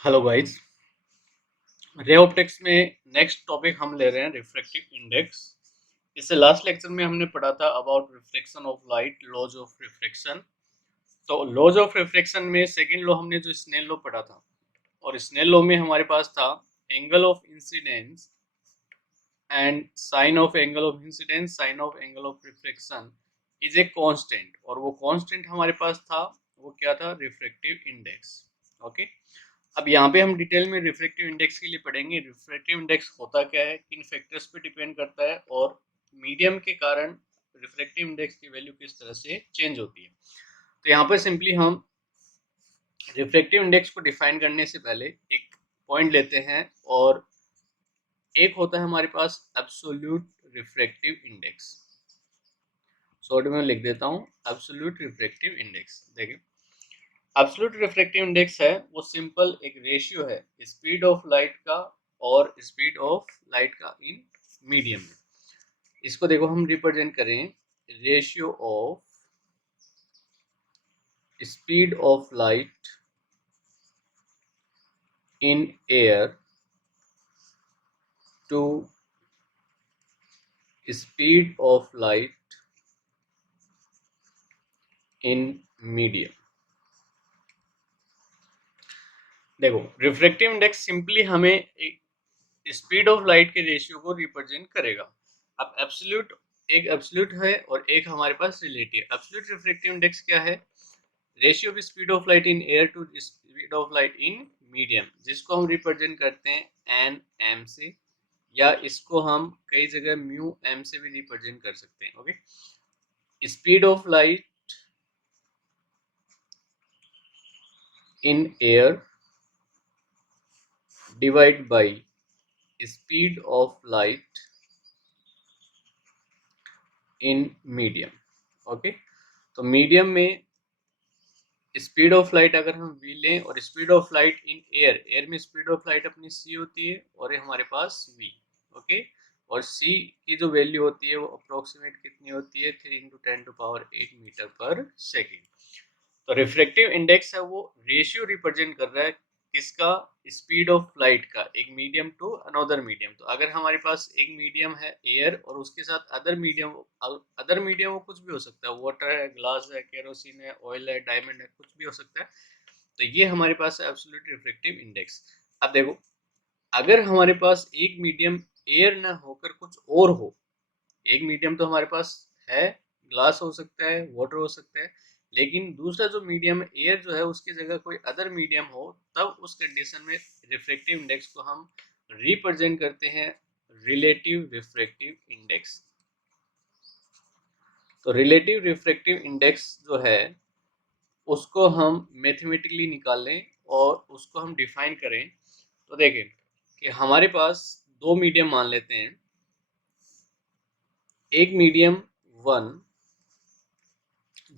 Hello guys. Ray optics में next topic हम ले रहे हैं रिफ्रैक्टिव इंडेक्स। इससे लास्ट लेक्चर में हमने पढ़ा था about reflection of light, laws of refraction. तो लॉज ऑफ रिफ्रैक्शन में सेकंड लॉ हमने जो स्नेल लॉ पढ़ा था, और स्नेल लॉ में हमारे पास था angle of incidence and sine of angle of incidence, sine of angle of reflection is a constant, और वो कांस्टेंट हमारे पास था, वो क्या था? Refractive index. ओके। अब यहाँ पे हम डिटेल में रिफ्रैक्टिव इंडेक्स के लिए पढ़ेंगे। रिफ्रैक्टिव इंडेक्स होता क्या है, किन फैक्टर्स पे डिपेंड करता है, और मीडियम के कारण रिफ्रैक्टिव इंडेक्स की वैल्यू किस तरह से चेंज होती है। तो यहाँ पर सिंपली हम रिफ्रैक्टिव इंडेक्स को डिफाइन करने से पहले एक पॉइंट लेते हैं, और एक होता है हमारे पास एब्सोल्यूट रिफ्रैक्टिव इंडेक्स। शॉर्ट में लिख देता हूँ एब्सोल्यूट रिफ्रैक्टिव इंडेक्स। देखिए, एब्सोल्यूट रिफ्रैक्टिव इंडेक्स है वो सिंपल एक रेशियो है स्पीड ऑफ लाइट का और स्पीड ऑफ लाइट का इन मीडियम में। इसको देखो हम रिप्रेजेंट करें ratio of speed of light in air to speed of light in medium. देखो, रिफ्रैक्टिव इंडेक्स सिंपली हमें एक स्पीड ऑफ लाइट के रेशियो को रिप्रेजेंट करेगा। अब एब्सोल्यूट, एक एब्सोल्यूट है और एक हमारे पास रिलेटिव। एब्सोल्यूट रिफ्रैक्टिव इंडेक्स क्या है? Ratio of speed of light in air to speed of light in medium, जिसको हम रिप्रेजेंट करते हैं एन एम से, या इसको हम कई जगह म्यू एम से भी रिप्रेजेंट कर सकते हैं। Okay. Speed of light in air divide by speed of light in medium. Okay. तो मीडियम में स्पीड ऑफ लाइट अगर हम v लें, और speed of light in air, air में स्पीड ऑफ लाइट अपनी c होती है और ये हमारे पास v। ओके। और c की जो वैल्यू होती है वो अप्रोक्सीमेट कितनी होती है? 3 × 10⁸ मीटर पर सेकेंड। तो रिफ्रैक्टिव इंडेक्स है वो रेशियो रिप्रेजेंट कर रहा है किसका? स्पीड ऑफ लाइट का, एक मीडियम टू अनदर मीडियम। तो अगर हमारे पास एक मीडियम है एयर और उसके साथ अदर मीडियम वो कुछ भी हो सकता है, वाटर है, ग्लास है, केरोसिन है, ऑयल है, डायमंड है, कुछ भी हो सकता है। तो ये हमारे पास है एब्सोल्यूट रिफ्रैक्टिव इंडेक्स। अब देखो, अगर हमारे पास एक मीडियम एयर ना होकर कुछ और हो, एक मीडियम तो हमारे पास है, ग्लास हो सकता है, वाटर हो सकता है, लेकिन दूसरा जो मीडियम एयर जो है उसकी जगह कोई अदर मीडियम हो, तब उस कंडीशन में रिफ्रैक्टिव इंडेक्स को हम रिप्रेजेंट करते हैं रिलेटिव रिफ्रैक्टिव इंडेक्स। तो रिलेटिव रिफ्रैक्टिव इंडेक्स जो है उसको हम मैथमेटिकली निकाल लें और उसको हम डिफाइन करें। तो देखें कि हमारे पास दो मीडियम मान लेते हैं। एक मीडियम 1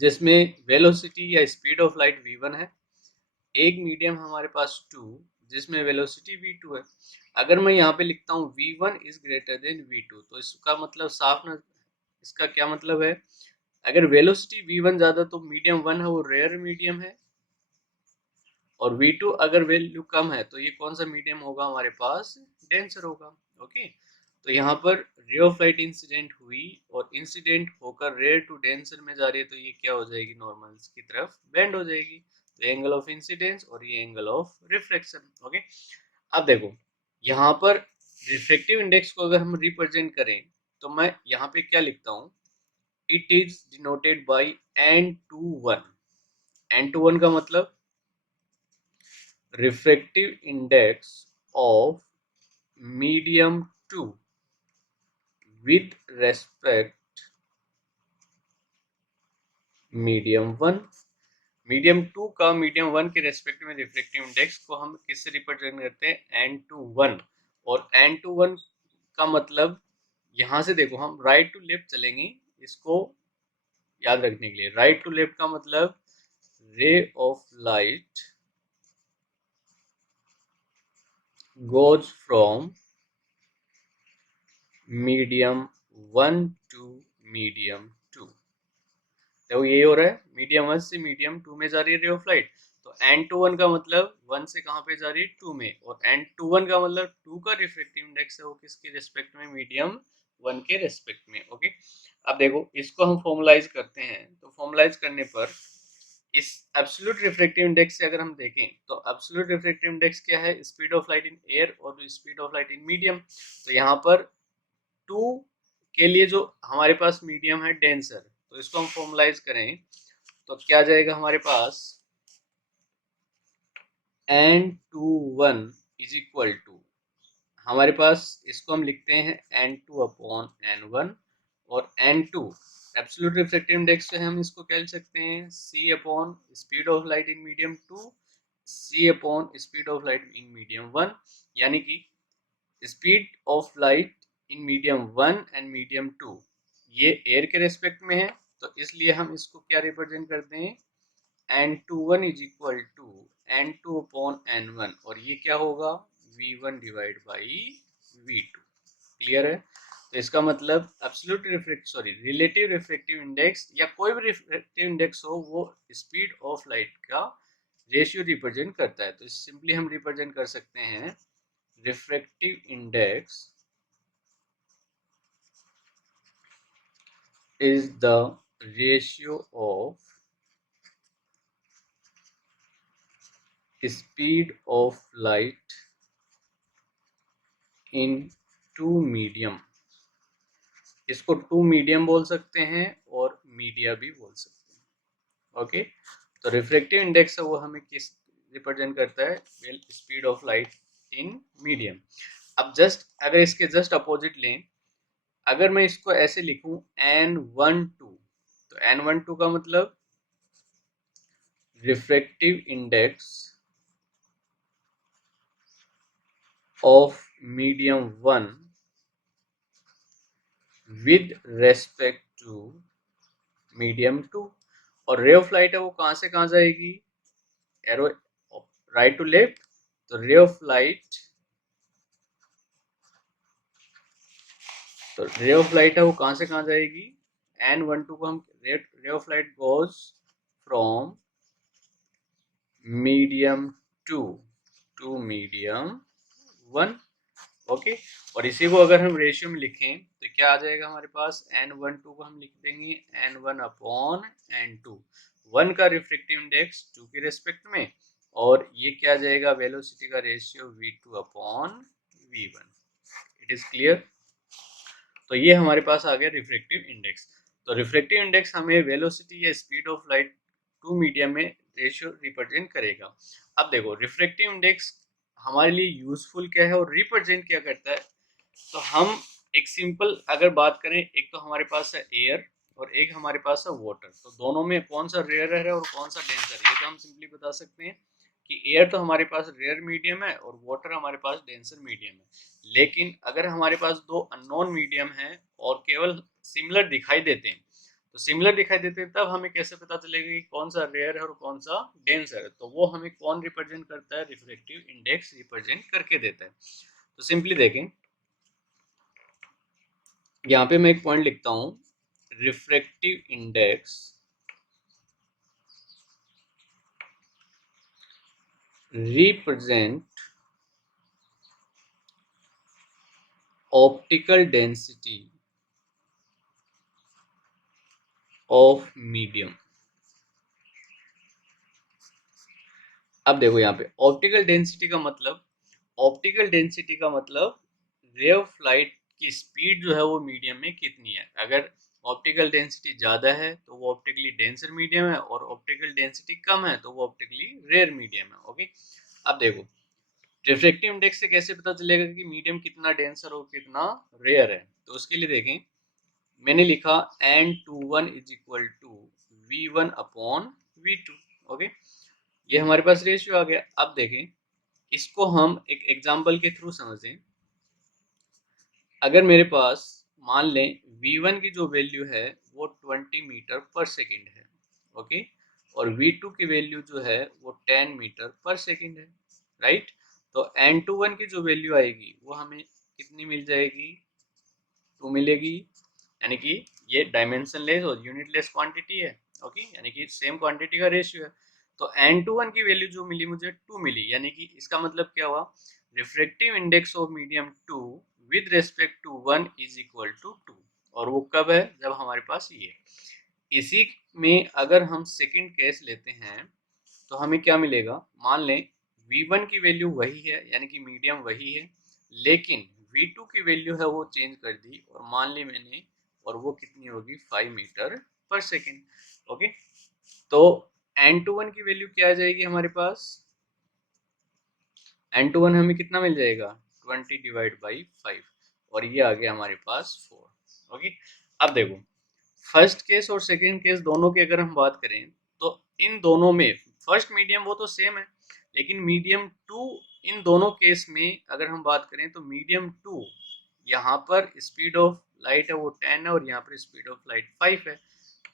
जिसमें वेलोसिटी या स्पीड ऑफ लाइट v1 है, एक मीडियम हमारे पास 2 जिसमें वेलोसिटी v2 है। अगर मैं यहाँ पे लिखता हूँ v1 is greater than v2, तो इसका मतलब साफ न, इसका क्या मतलब है? अगर वेलोसिटी v1 ज़्यादा तो मीडियम 1 है वो रेयर मीडियम है, और v2 अगर वैल्यू कम है तो ये कौन सा मीडियम होगा हमारे पास? डेंसर होगा। ओके। तो यहाँ पर रे ऑफ लाइट इंसिडेंट हुई और इंसिडेंट होकर रेयर टू डेंसर में जा रही है, तो ये क्या हो जाएगी? नॉर्मल की तरफ बेंड हो जाएगी। तो एंगल ऑफ इंसिडेंस और ये एंगल ऑफ रिफ्लेक्शन। ओके। अब देखो, यहाँ पर रिफ्रैक्टिव इंडेक्स को अगर हम रिप्रेजेंट करें तो मैं यहाँ पे क्या लिखता हूँ? It is denoted by n21। n21 का मतलब refractive index of medium 2 with respect medium 1। Medium 2 का मीडियम 1 के रेस्पेक्ट में रिफ्रैक्टिव इंडेक्स को हम किससे रिप्रेजेंट करते हैं? n21। और n21 का मतलब, यहाँ से देखो हम राइट टू लेफ्ट चलेंगे, इसको याद रखने के लिए। राइट टू लेफ्ट का मतलब रे of light goes from medium 1 to medium 2। तो यही हो रहा है, मीडियम 1 से मीडियम 2 में जा रही है रे ऑफ लाइट। तो तो n/1 का मतलब 1 से कहाँ पे जा रही है, 2 में, और n/1 का मतलब 2 का रिफ्रैक्टिव इंडेक्स है वो किसके रिस्पेक्ट में, मीडियम 1 के रिस्पेक्ट में। ओके, अब देखो इसको हम फॉर्मलाइज करते हैं, तो फॉर्मलाइज करने पर इस एब्सोल्यूट रिफ्रैक्टिव इंडेक्स से अगर हम देखें तो एब्सोल्यूट रिफ्रैक्टिव इंडेक्स क्या है, speed of light in air और speed of light in medium. तो यहाँ पर 2 के लिए जो हमारे पास मीडियम है डेंसर, तो इसको हम फॉर्मलाइज करें तो क्या जाएगा हमारे पास, n/1 इज इक्वल टू, हमारे पास इसको हम लिखते हैं n2 अपॉन n1, और n2 एब्सोल्यूट रिफ्रैक्टिव इंडेक्स से हम इसको क्या लिख सकते हैं, c upon speed of light in medium 2, c upon speed of light in medium 1, यानी कि speed of light in medium 1 and medium 2 ये एयर के रेस्पेक्ट में है, तो इसलिए हम इसको क्या रिप्रेजेंट करते हैं, n/1 is equal to n2 upon n1, और ये क्या होगा, v1 divide by v2। Clear है? तो इसका मतलब एब्सोल्यूट रिलेटिव रिफ्रैक्टिव इंडेक्स या कोई भी रिफ्रैक्टिव इंडेक्स हो वो स्पीड ऑफ लाइट का रेशियो रिप्रेजेंट करता है। तो सिंपली हम रिप्रेजेंट कर सकते हैं refractive index is the ratio of speed of light in two medium। इसको टू मीडियम बोल सकते हैं और मीडिया भी बोल सकते हैं। ओके, तो रिफ्रैक्टिव इंडेक्स है वो हमें किस रिप्रेजेंट करता है, speed of light in medium. अब जस्ट अगर इसके जस्ट अपोजिट लें, अगर मैं इसको ऐसे लिखूं n12, तो n12 का मतलब refractive index of medium 1 with respect to medium 2, और रे ऑफ लाइट है वो कहां से कहां जाएगी, एरो राइट टू लेफ्ट, तो रे ऑफ लाइट, है वो कहां से कहां जाएगी, n12 को हम ray of light goes from medium 2 to medium 1। Okay, और इसी को अगर हम रेशियो में लिखें तो क्या आ जाएगा हमारे पास, n12 को हम लिख देंगे n1 अपॉन n2, 1 का रिफ्रैक्टिव इंडेक्स 2 के रेस्पेक्ट में, और ये क्या आ जाएगा, वेलोसिटी का ratio v2 upon v1। It is clear? तो ये हमारे पास आ गया रिफ्रैक्टिव इंडेक्स। तो रिफ्रैक्टिव इंडेक्स हमें वेलोसिटी या speed of light to medium में रेशियो रिप्रेजेंट करेगा। अब देखो रिफ्रैक्टिव इंडेक्स हमारे लिए यूजफुल क्या है और रिप्रेजेंट क्या करता है, तो हम एक सिंपल अगर बात करें, एक तो हमारे पास है एयर और एक हमारे पास है वाटर, तो दोनों में कौन सा रेयर है और कौन सा डेंसर है, ये तो हम सिंपली बता सकते हैं कि एयर तो हमारे पास रेयर मीडियम है और वाटर हमारे पास डेंसर मीडियम है। लेकिन अगर हमारे पास दो अननोन मीडियम है और केवल सिमिलर दिखाई देते हैं, तो सिमिलर दिखाई देते हैं तब हमें कैसे पता चलेगा कि कौन सा रेयर है और कौन सा डेंसर है, तो वो हमें कौन रिप्रेजेंट करता है, रिफ्रैक्टिव इंडेक्स रिप्रेजेंट करके देता है। तो सिंपली देखें, यहाँ पे मैं एक पॉइंट लिखता हूं, refractive index represent optical density of medium. अब देखो यहाँ पे ऑप्टिकल डेंसिटी का मतलब रे ऑफ लाइट की स्पीड जो है वो मीडियम में कितनी है। अगर ऑप्टिकल डेंसिटी ज्यादा है तो वो ऑप्टिकली डेंसर मीडियम है, और ऑप्टिकल डेंसिटी कम है तो वो ऑप्टिकली रेयर मीडियम है। ओके, अब देखो रिफ्रैक्टिव इंडेक्स से कैसे पता चलेगा कि मीडियम कितना डेंसर और कितना रेयर है, तो उसके लिए देखें, मैंने लिखा n/1 is equal to v1 upon v2। Okay, ये हमारे पास रेशियो आ गया। अब देखें, इसको हम एक एग्जांपल के थ्रू समझें। अगर मेरे पास मान लें v1 की जो वैल्यू है वो 20 मीटर पर सेकंड है, ओके, और v2 की वैल्यू जो है वो 10 मीटर पर सेकंड है, राइट। तो n/1 की जो वैल्यू आएगी वो हमें कितनी मिल जाएगी, 2 मिलेगी, यानी कि ये डायमेंशनलेस और यूनिटलेस क्वांटिटी है। ओके, यानी कि सेम क्वांटिटी का रेशियो है। तो n21 की वैल्यू जो मिली मुझे 2 मिली, यानी कि इसका मतलब क्या हुआ, refractive index of medium 2 with respect to 1 is equal to 2। और वो कब है, जब हमारे पास ये, इसी में अगर हम सेकंड केस लेते हैं तो हमें क्या मिलेगा, मान लें V1 की वैल्यू वही है, यानी कि मीडियम वही है, लेकिन V2 की वैल्यू है वो चेंज कर दी, और मान ली मैंने, और वो कितनी होगी 5 मीटर पर सेकेंड। ओके, तो N21 की वैल्यू क्या आ जाएगी हमारे पास, N21 हमें कितना मिल जाएगा 20 डिवाइड बाई 5, और ये आ गया हमारे पास 4। ओके, अब देखो फर्स्ट केस और सेकंड केस दोनों की अगर हम बात करें तो इन दोनों में फर्स्ट मीडियम वो तो सेम है, लेकिन मीडियम 2 इन दोनों केस में अगर हम बात करें तो मीडियम 2 यहाँ पर स्पीड ऑफ लाइट है वो 10 है, और यहाँ पर स्पीड ऑफ लाइट 5 है।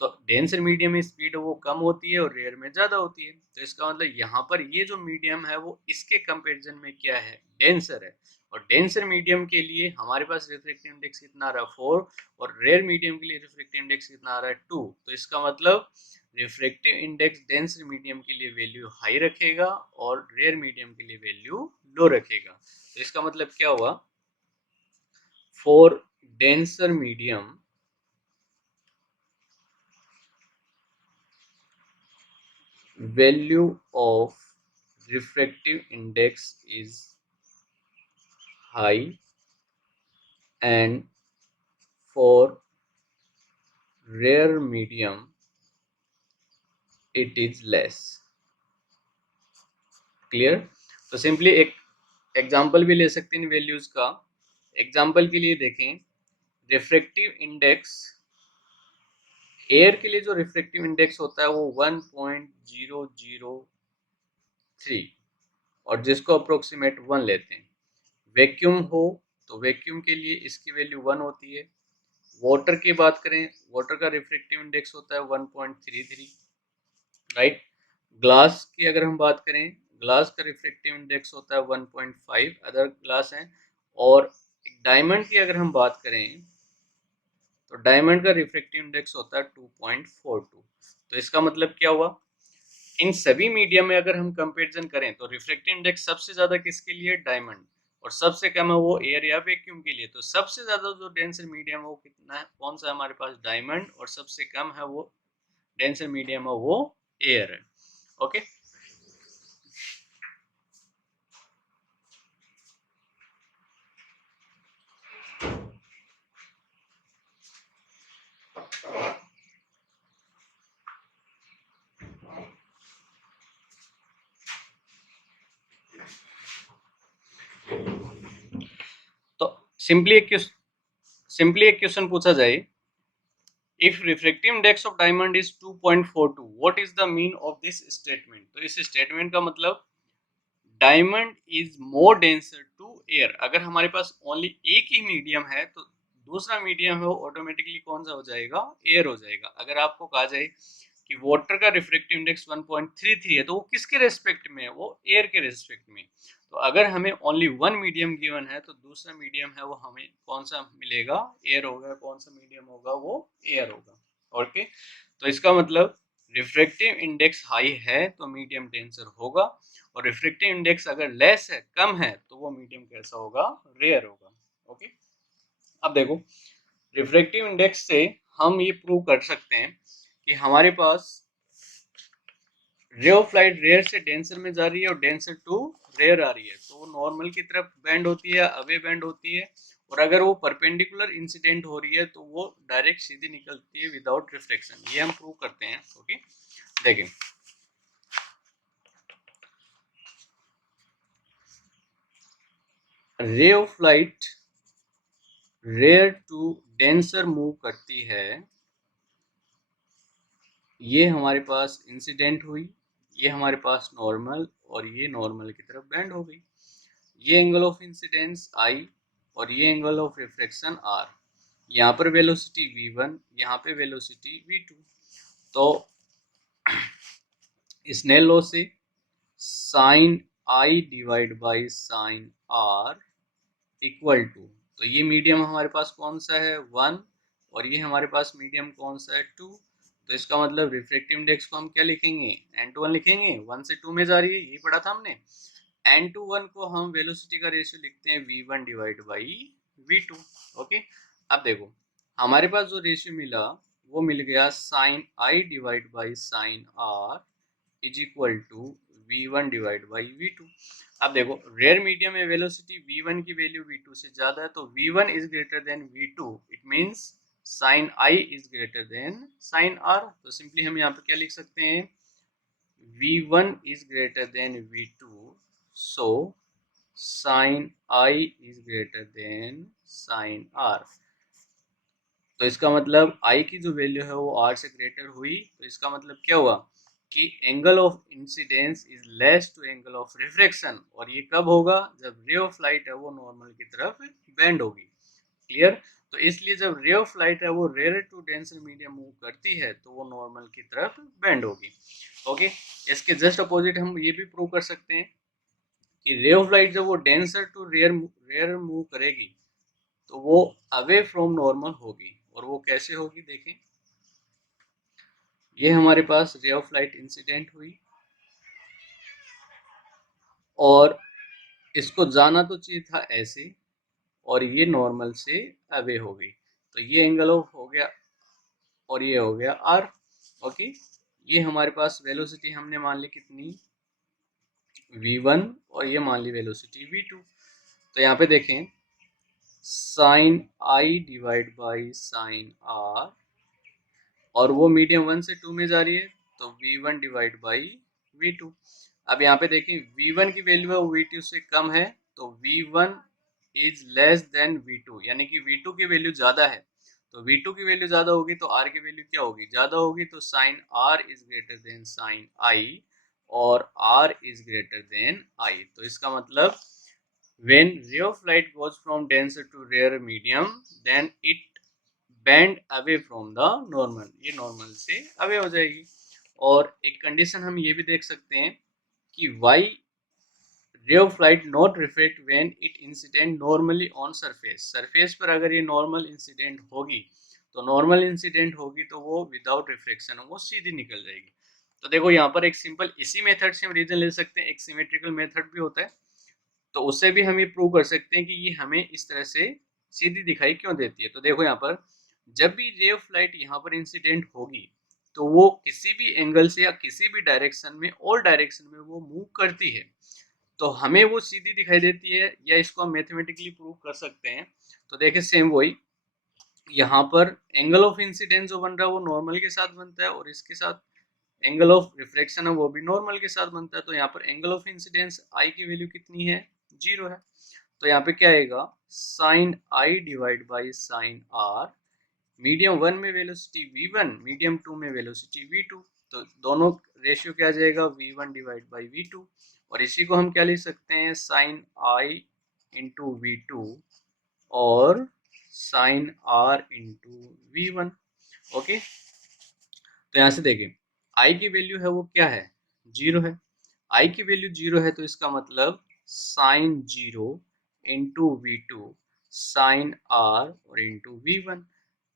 तो डेंसर मीडियम में स्पीड वो कम होती है और रेयर में ज़्यादा होती है, तो इसका मतलब यहाँ पर ये जो मीडियम है वो इसके कंपैरिजन में क्या है, डेंसर है। और डेंसर मीडियम के लिए हमारे पास रिफ्रैक्टिव इंडेक्स कितना आ रहा है 4, और रेयर मीडियम के लिए रिफ्रैक्टिव इंडेक्स कितना आ रहा है 2। तो इसका मतलब रिफ्रैक्टिव इंडेक्स डेंसर मीडियम के लिए वैल्यू हाई रखेगा और रेयर मीडियम के लिए वैल्यू लो रखेगा। तो इसका मतलब क्या हुआ, for denser medium value of refractive index is high, and for rare medium it is less। Clear. तो सिंपली एक एग्जांपल भी ले सकते हैं इन वैल्यूज का। एग्जांपल के लिए देखें, रिफ्रैक्टिव इंडेक्स एयर के लिए जो रिफ्रैक्टिव इंडेक्स होता है वो 1.003, और जिसको अप्रोक्सीमेट 1 लेते हैं। वैक्यूम हो तो वैक्यूम के लिए इसकी वैल्यू 1 होती है। वाटर की बात करें, वाटर का रिफ्रैक्टिव इंडेक्स होता है 1.33, राइट। ग्लास की अगर हम बात करें, ग्लास का रिफ्रैक्टिव इंडेक्स होता है 1.5, अदर ग्लास हैं। और डायमंड की अगर हम बात करें तो डायमंड का रिफ्रैक्टिव इंडेक्स होता है 2.42। तो इसका मतलब क्या हुआ, इन सभी मीडियम में अगर हम कंपैरिजन करें तो रिफ्रैक्टिव इंडेक्स सबसे ज्यादा किसके लिए, डायमंड, और सबसे कम है वो एयर या वैक्यूम के लिए। तो सबसे ज्यादा जो डेंसर मीडियम है वो कितना है, कौन सा है हमारे पास, डायमंड, और सबसे कम है वो डेंसर मीडियम है वो एयर है। ओके, तो सिंपली एक क्वेश्चन पूछा जाए, if refractive index of diamond is 2.42, what is the mean of this statement. तो इस स्टेटमेंट का मतलब diamond is more denser to air. अगर हमारे पास ओनली एक ही मीडियम है तो दूसरा मीडियम है वो ऑटोमेटिकली कौन सा हो जाएगा, एयर हो जाएगा। अगर आपको कहा जाए कि वाटर का रिफ्रैक्टिव इंडेक्स 1.33 है तो वो किसके रेस्पेक्ट में है, वो एयर के रेस्पेक्ट में। तो अगर हमें ओनली वन मीडियम गिवन है तो दूसरा मीडियम है वो हमें कौन सा मिलेगा, एयर होगा। कौन सा मीडियम होगा, वो एयर होगा। ओके, तो इसका मतलब रिफ्रैक्टिव इंडेक्स हाई है तो मीडियम डेंसर होगा, और रिफ्रैक्टिव इंडेक्स अगर लेस है, कम है, तो वो मीडियम कैसा होगा, रेयर होगा। ओके, अब देखो रिफ्रैक्टिव इंडेक्स से हम ये प्रूव कर सकते हैं कि हमारे पास रे ऑफ लाइट रेयर से डेंसर में जा रही है और डेंसर टू रेयर आ रही है, तो वो नॉर्मल की तरफ बेंड होती है, अवे बेंड होती है। और अगर वो परपेंडिकुलर इंसिडेंट हो रही है तो वो डायरेक्ट सीधी निकलती है विदाउट रिफ्लेक्शन। ये हम प्रूव करते हैं। ओके, देखिए ray of light rare to denser move करती है, ये हमारे पास इंसिडेंट हुई, ये हमारे पास नॉर्मल, और ये नॉर्मल की तरफ बेंड हो गई। ये एंगल ऑफ इंसिडेंस आई और ये एंगल ऑफ रिफ्लेक्शन आर। यहाँ पर वेलोसिटी v1, यहाँ पे वेलोसिटी v2। तो स्नेल लॉ से sine I divide by sine R equal to, तो ये मीडियम हमारे पास कौन सा है 1, और ये हमारे पास मीडियम कौन सा है 2। तो इसका मतलब रिफ्रैक्टिव इंडेक्स को हम क्या लिखेंगे, n/1 लिखेंगे, 1 से 2 में जा रही है, ये पढ़ा था हमने। n/1 को हम वेलोसिटी का रेशियो लिखते हैं v1 divide by v2। Okay, अब देखो हमारे पास जो रेशियो मिला वो मिल गया sine i divide by sine r is equal to v1 divide by v2। अब देखो रेयर मीडियम में वेलोसिटी v1 की वैल्यू v2 से ज्यादा है, तो v1 is greater than v2, it means sine i is greater than sine r। तो simply हम यहाँ पे क्या लिख सकते हैं, v1 is greater than v2, so sin I is greater than sin r। तो इसका मतलब I की जो वैल्यू है वो R से ग्रेटर हुई, तो इसका मतलब क्या हुआ कि angle of incidence is less to angle of refraction. और ये कब होगा, जब रे ऑफ लाइट है वो नॉर्मल की तरफ बेंड होगी। क्लियर। तो इसलिए जब रे ऑफ लाइट है वो rare to denser medium move करती है तो वो नॉर्मल की तरफ बेंड होगी। ओके, इसके जस्ट अपोजिट हम ये भी प्रूव कर सकते हैं कि रे ऑफ लाइट जब वो डेंसर टू रेयर मूव करेगी तो वो अवे फ्रॉम नॉर्मल होगी। और वो कैसे होगी, देखें, ये हमारे पास रे ऑफ लाइट इंसिडेंट हुई और इसको जाना तो चाहिए था ऐसे, और ये नॉर्मल से अवे हो गई, तो ये एंगल ऑफ हो गया और ये हो गया आर। ओके, ये हमारे पास वेलोसिटी हमने मान ली कितनी, v1, और ये मान ली वेलोसिटी v2। तो यहाँ पे देखें sine i divide by sine r, और वो मीडियम 1 से 2 में जा रही है, तो v1 डिवाइड बाई v2। अब यहाँ पे देखें v1 की वैल्यू है वो v2 से कम है, तो v1 is less than v2, यानी कि v2 की वैल्यू ज़्यादा है। तो v2 की वैल्यू ज़्यादा होगी तो r की वैल्यू क्या होगी, ज़्यादा होगी, तो sine r is greater than sine i, और r is greater than i। तो इसका मतलब when ray of light goes from denser to rarer medium then it bend away from the normal, ये नॉर्मल से अवे हो जाएगी। और एक कंडीशन हम ये भी देख सकते हैं कि why ray of light not reflect when it incident normally on surface, surface पर अगर ये नॉर्मल इंसिडेंट होगी तो नॉर्मल इंसिडेंट होगी तो वो विदाउट रिफ्लेक्शन वो सीधी निकल जाएगी। तो देखो यहाँ पर एक सिंपल इसी मेथड से हम रीजन ले सकते हैं, एक सिमेट्रिकल मेथड भी होता है, तो उससे भी हम ये प्रूव कर सकते हैं कि ये हमें इस तरह से सीधी दिखाई क्यों देती है। तो देखो यहाँ पर जब भी रे ऑफ लाइट यहाँ पर इंसिडेंट होगी तो वो किसी भी एंगल से या किसी भी डायरेक्शन में, ऑल डायरेक्शन में वो मूव करती है, तो हमें वो सीधी दिखाई देती है, या इसको हम मैथमेटिकली प्रूव कर सकते हैं। तो देखिए सेम वही, यहाँ पर एंगल ऑफ इंसिडेंस जो बन रहा है वो नॉर्मल के साथ बनता है, और इसके साथ एंगल ऑफ रिफ्लेक्शन है वो भी नॉर्मल के साथ बनता है। तो यहाँ पर एंगल ऑफ इंसिडेंस आई की वैल्यू कितनी है, 0 है। तो यहाँ पे क्या आएगा, sine I divide by sine R, medium 1 में वेलोसिटी v1, मीडियम 2 में वेलोसिटी v2, तो दोनों रेशियो क्या आ जाएगा, v1 डिवाइड बाई v2। और इसी को हम क्या लिख सकते हैं, साइन आई इंटू v2 और sign are into v1। Okay, तो यहाँ से देखिए आई की वैल्यू है वो क्या है, 0 है। आई की वैल्यू 0 है तो इसका मतलब sine 0 into v2 sine R और इंटू v1।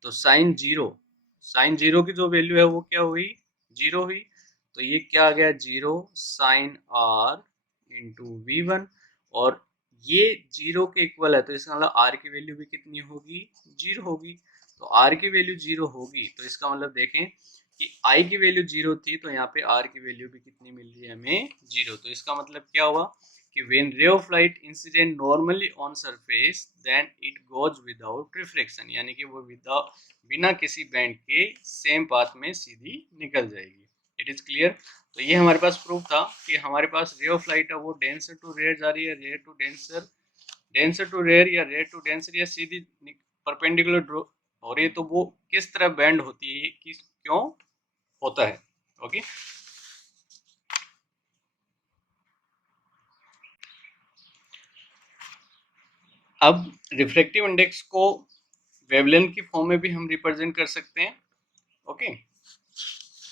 तो साइन जीरो की जो वैल्यू है वो क्या हुई, 0 हुई, तो ये क्या आ गया, 0 साइन आर इंटू v1। और ये 0 के इक्वल है तो इसका मतलब आर की वैल्यू भी कितनी होगी, 0 होगी। तो आर की वैल्यू 0 होगी तो इसका मतलब देखें कि आई की वैल्यू 0 थी तो यहाँ पे आर की वैल्यू भी कितनी मिल रही है हमें, 0। तो इसका मतलब क्या हुआ कि when ray of light incident normally on surface then it goes without reflection, यानी कि वो बिना किसी बैंड के सेम पाथ में सीधी निकल जाएगी। It is clear. तो ये हमारे पास प्रूफ था कि हमारे पास रे ऑफ लाइट है वो डेंसर टू रेयर जा रही है, rare to denser, denser to rare या रेयर टू डेंसर, या सीधी परपेंडिकुलर ड्रॉ हो रही है, तो वो किस तरह बैंड होती है, किस क्यों होता है। ओके, अब रिफ्रैक्टिव इंडेक्स को वेवलेंथ की फॉर्म में भी हम रिप्रेजेंट कर सकते हैं। ओके,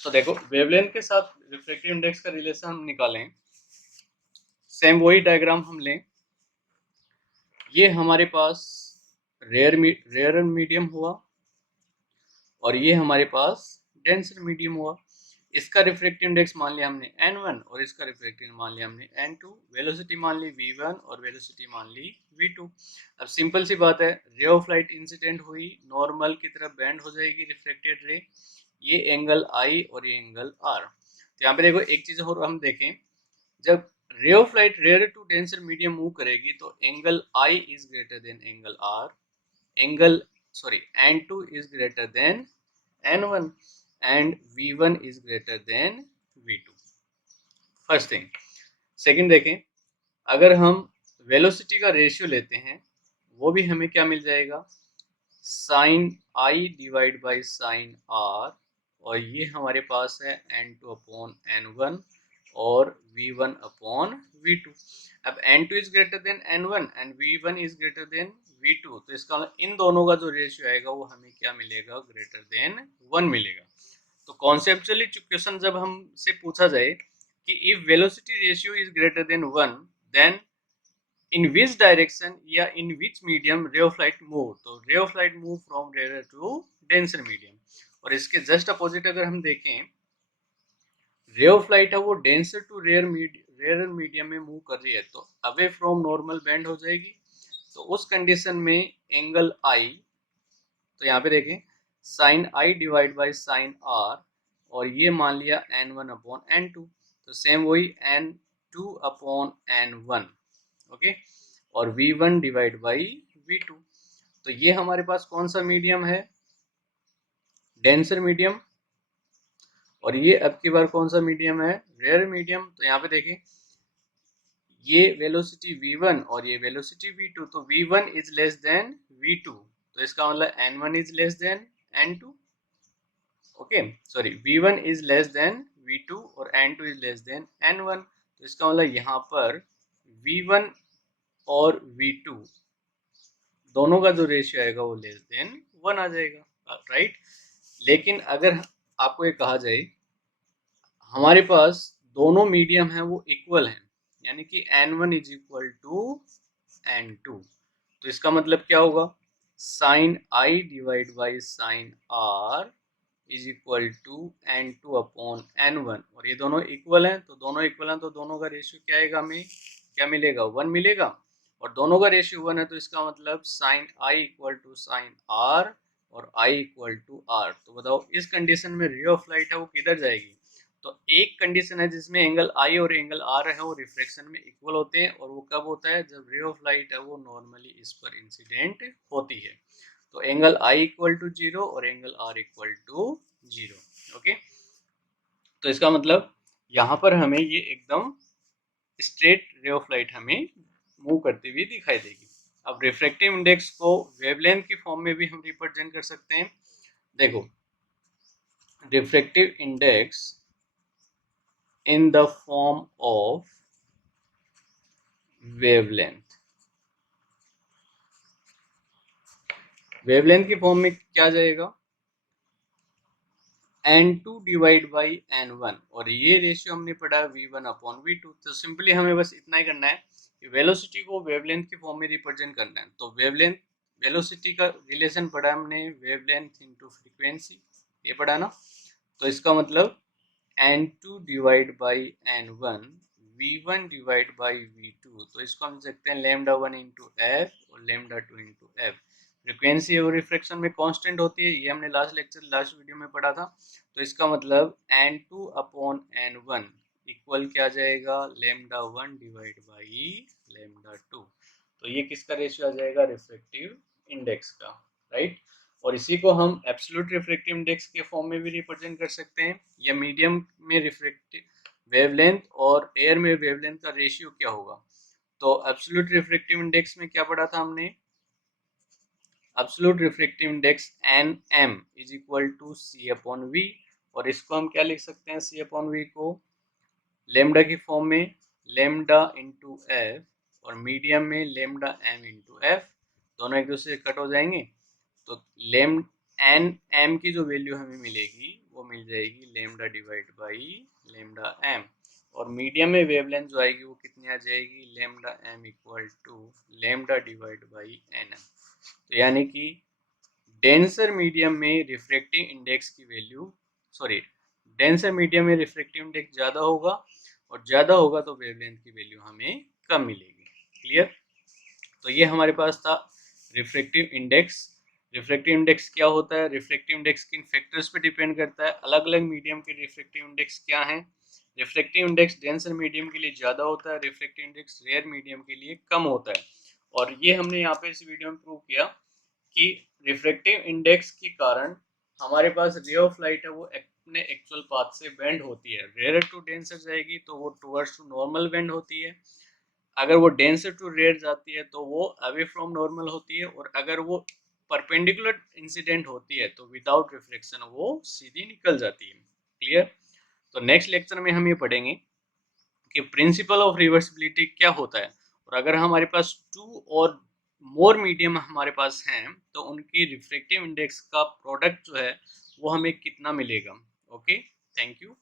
तो देखो वेवलेंथ के साथ रिफ्रैक्टिव इंडेक्स का रिलेशन हम निकालें, सेम वही डायग्राम हम लें, ये हमारे पास रेयर मीडियम हुआ और ये हमारे पास डेंसर मीडियम हुआ। इसका रिफ्रैक्टिव इंडेक्स मान लिया हमने n1 और इसका रिफ्रैक्टिव मान लिया हमने n2, वेलोसिटी मान ली v1 और वेलोसिटी मान ली v2। अब सिंपल सी बात है, रे ऑफ लाइट इंसिडेंट हुई, नॉर्मल की तरफ बेंड हो जाएगी रिफ्लेक्टेड रे, ये एंगल I और ये एंगल R। तो यहाँ पे देखो एक चीज और हम देखें, जब ray of light rare to denser medium move करेगी तो angle I is greater than angle R, angle n2 is greater than n1 and v1 is greater than v2। First thing. Second देखें, अगर हम वेलोसिटी का ratio लेते हैं वो भी हमें क्या मिल जाएगा, sine I divide by sine R, और ये हमारे पास है n2 अपॉन n1 और v1 अपॉन v2। अब n2 is greater then n1 and v1 is greater than v2, तो इसका इन दोनों का जो रेशियो आएगा वो हमें क्या मिलेगा, ग्रेटर देन 1 मिलेगा। तो कॉन्सेप्चुअली क्वेश्चन जब हमसे पूछा जाए कि if velocity ratio is greater than 1 then in which direction या in which medium ray of light move, तो ray of light move from rare to denser medium. और इसके जस्ट अपोजिट अगर हम देखें, रे ऑफ लाइट है वो डेंसर टू रेयर मीडियम में मूव कर रही है तो अवे फ्रॉम नॉर्मल बेंड हो जाएगी। तो उस कंडीशन में एंगल I, तो यहाँ पे देखें sine I divide by sine R, और ये मान लिया n1 अपॉन n2, तो सेम वही n2 अपॉन n1, ओके, और v1 डिवाइड बाई v2। तो ये हमारे पास कौन सा मीडियम है, डेंसर मीडियम, और ये अब की बार कौन सा मीडियम है, रेयर मीडियम। तो यहाँ पे देखें ये वेलोसिटी v1 और ये वेलोसिटी v2, तो v1 is less than v2, तो इसका मतलब n1 is less than n2, okay sorry v1 is less than v2 और n2 is less than n1, तो इसका मतलब यहाँ पर v1 और v2 दोनों का जो रेशियो आएगा वो लेस देन 1 आ जाएगा, राइट। लेकिन अगर आपको ये कहा जाए हमारे पास दोनों मीडियम हैं वो इक्वल हैं, यानी कि n1 is equal to n2, तो इसका मतलब क्या होगा, sine I divide by sine R is equal to n2 upon n1, और ये दोनों इक्वल हैं, तो दोनों इक्वल हैं तो दोनों का रेशियो क्या आएगा, हमें क्या मिलेगा, 1 मिलेगा। और दोनों का रेशियो 1 है तो इसका मतलब sine I equal to sine R और I इक्वल टू R। तो बताओ इस कंडीशन में रे ऑफ लाइट है वो किधर जाएगी, तो एक कंडीशन है जिसमें एंगल I और एंगल R है वो रिफ्लेक्शन में इक्वल होते हैं, और वो कब होता है, जब रे ऑफ लाइट है वो नॉर्मली इस पर इंसिडेंट होती है। तो एंगल I इक्वल टू 0 और angle R equal to 0, okay. तो इसका मतलब यहाँ पर हमें ये एकदम स्ट्रेट रे ऑफ लाइट हमें मूव करती हुई दिखाई देगी। अब रिफ्रैक्टिव इंडेक्स को वेवलेंथ की फॉर्म में भी हम रिप्रेजेंट कर सकते हैं। देखो refractive index in the form of wavelength, wavelength की फॉर्म में क्या जाएगा, n2 डिवाइड बाई n1, और ये रेशियो हमने पढ़ा v1 अपॉन v2। तो सिंपली हमें बस इतना ही करना है कि वेलोसिटी को वेवलेंथ की फॉर्म में रिप्रेजेंट करना है। तो वेवलेंथ वेलोसिटी का रिलेशन पढ़ा हमने, वेवलेंथ इनटू फ्रीक्वेंसी, ये पढ़ा ना। तो इसका मतलब n2 divide by n1 v1 divide by v2, तो इसको हम सकते हैं लैम्डा 1 इंटू एफ और लैम्डा 2 इंटू एफ। फ्रिक्वेंसी और रिफ्रैक्शन में कांस्टेंट होती है, ये हमने लास्ट वीडियो में पढ़ा था। तो इसका मतलब n2 अपॉन n1 इक्वल क्या जाएगा, लैम्डा 1 डिवाइड बाई लैम्डा 2। तो ये किसका रेशियो आ जाएगा, रिफ्रैक्टिव इंडेक्स का, राइट। और इसी को हम एब्सोल्यूट रिफ्रैक्टिव इंडेक्स के फॉर्म में भी रिप्रेजेंट कर सकते हैं, या मीडियम में रिफ्रैक्टिव वेवलेंथ और एयर में वेवलेंथ का रेशियो क्या होगा। तो एब्सोल्यूट रिफ्रैक्टिव इंडेक्स में क्या पढ़ा था हमने, absolute refractive index nm is equal to c upon v, और इसको हम क्या लिख सकते हैं, c अपॉन v को लेमडा की फॉर्म में लेमडा इंटू एफ, और मीडियम में लेमडा m इंटू एफ, दोनों एक दूसरे से कट हो जाएंगे। तो लेम एन एम की जो वैल्यू हमें मिलेगी वो मिल जाएगी lambda divide by lambda M, और मीडियम में वेवलेंथ जो आएगी वो कितनी आ जाएगी, lambda M equal to lambda divide by N M. तो यानी कि डेंसर मीडियम में रिफ्रैक्टिव इंडेक्स की वैल्यू सॉरी डेंसर मीडियम में रिफ्रैक्टिव इंडेक्स ज़्यादा होगा, और ज़्यादा होगा तो वेवलेंथ की वैल्यू हमें कम मिलेगी। क्लियर? तो ये हमारे पास था रिफ्रैक्टिव इंडेक्स। रिफ्रैक्टिव इंडेक्स क्या होता है? रिफ्रैक्टिव इंडेक्स किन फैक्टर्स पे डिपेंड करता है? अलग अलग मीडियम के रिफ्रैक्टिव इंडेक्स क्या हैं? रिफ्रैक्टिव इंडेक्स डेंसर मीडियम के लिए ज़्यादा होता है, रिफ्रैक्टिव इंडेक्स रेयर मीडियम के लिए कम होता है। और ये हमने यहाँ पे इस वीडियो में प्रूव किया कि रिफ्रैक्टिव इंडेक्स के कारण हमारे पास रे ऑफ लाइट है वो अपने एक्चुअल पाथ से बेंड होती है। रेयर टू डेंसर जाएगी तो वो टुवर्ड्स टू नॉर्मल बेंड होती है, अगर वो डेंसर टू रेयर जाती है तो वो अवे फ्रॉम नॉर्मल होती है, और अगर वो परपेंडिकुलर इंसिडेंट होती है तो विदाउट रिफ्लेक्शन वो सीधी निकल जाती है। क्लियर? तो नेक्स्ट लेक्चर में हम ये पढ़ेंगे कि प्रिंसिपल ऑफ रिवर्सिबिलिटी क्या होता है, और अगर हमारे पास टू और मोर मीडियम हमारे पास हैं तो उनकी रिफ्रैक्टिव इंडेक्स का प्रोडक्ट जो है वो हमें कितना मिलेगा। Okay, thank you.